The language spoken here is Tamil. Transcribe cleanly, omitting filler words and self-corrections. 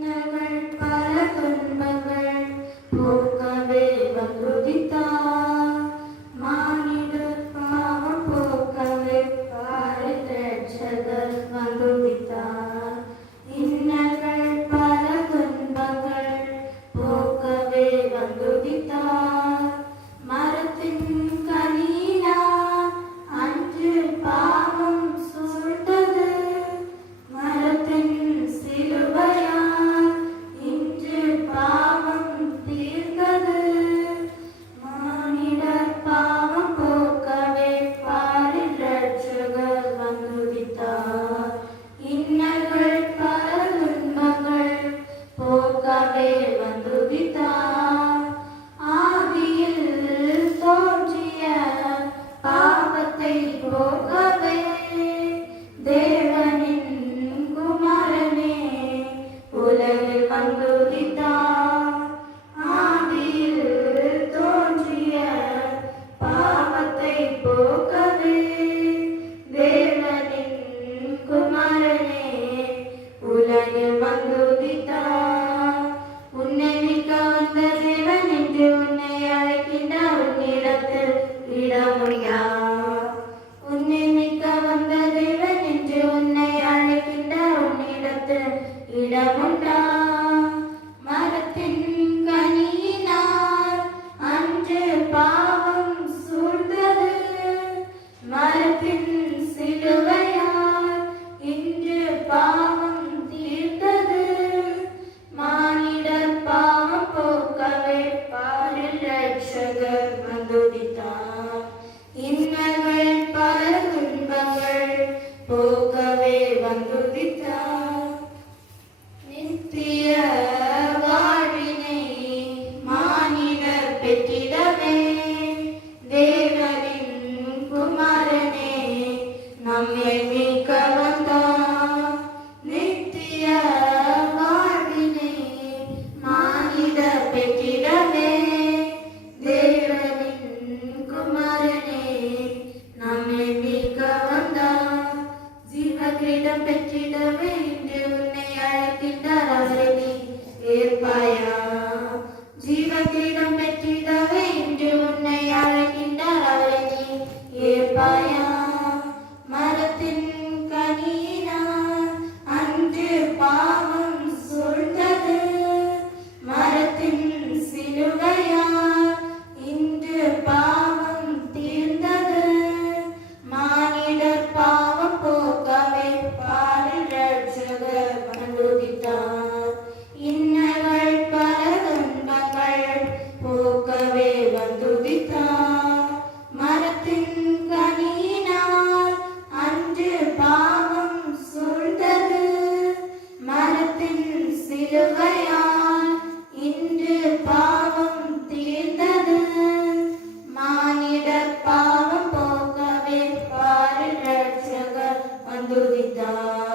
இன்னல்கள் பல துன்பங்கள் போக்கவே வந்துதித்தார். மானிடர் பாவம் போக்கவே பாரில் இரட்சகர் வந்துதித்தார். இன்னல்கள் பல துன்பங்கள் போக்கவே வந்துதித்தார். மரத்தின் கனியினால் அன்று பாவம் சூழ்ந்தது. மரத்தின் சிலுவையால் இன்று பாவம் தீர்ந்தது. மானிடர் பாவம் போக்கவே பாரில் இரட்சகர் வந்துதித்தார். இன்னல்கள் பல துன்பங்கள் போக்கவே வந்துதித்தார். ஆதியில் தோன்றிய பாவத்தை போக்கவே தேவனின் குமாரனே உலகில் வந்துதித்தார். ஆதியில் தோன்றிய பாவத்தை போக்கவே தேவனின் குமாரனே உலகில் வந்துதித்தார். உன்னை மிக்க வந்த தேவன் என்று உன்னை அழைக்கின்றார். உன்னிடத்தில் இடமுடியா. உன்னை மிக்க வந்த தேவன் என்று உன்னை அழைக்கின்றார். உன்னிடத்தில் இடமுண்டா. மரத்தின் கனியினால் அன்று பாவம் சூழ்ந்தது. மரத்தின் சிலுவையால் இன்று பாவம் தீர்ந்தது. மானிடர் பாவம் போக்கவே பாரில் இரட்சகர் வந்துதித்தார். இன்னல்கள் பல துன்பங்கள் போக்கவே வந்துதித்தார். நித்திய வாழ்வினை மானிடர் பெற்றிடவே தேவனின் குமாரனே நம்மை மீட்க வந்தார். நித்திய வாழ்வினை மானிடர் பெற்றிடவே தேவனின் குமாரனே நம்மை மீட்க வந்தார். ஜீவகிரீடம் பெற்றிடவே இன்று உன்னை அழைக்கின்றார். அவரை நீ ஏற்பாயா? ஜீவகிரீடம் பெற்றிடவே இன்று உன்னை அழைக்கின்றார். அவரை நீ ஏற்பாயா? மரத்தின் கனியினால் அன்று பாவம் சூழ்ந்தது. மரத்தின் சிலுவையால் இன்று பாவம் தீர்ந்தது. மானிடர் பாவம் போக்கவே பாரில் இரட்சகர் வந்துதித்தார். இன்னல்கள் பல துன்பங்கள் போக்கவே வந்துதித்தார். மரத்தின் கனியினால் அன்று பாவம் சூழ்ந்தது. மரத்தின் சிலுவையால் இன்று பாவம் தீர்ந்தது. மானிடர் பாவம் போக்கவே பாரில் இரட்சகர் வந்துதித்தார்.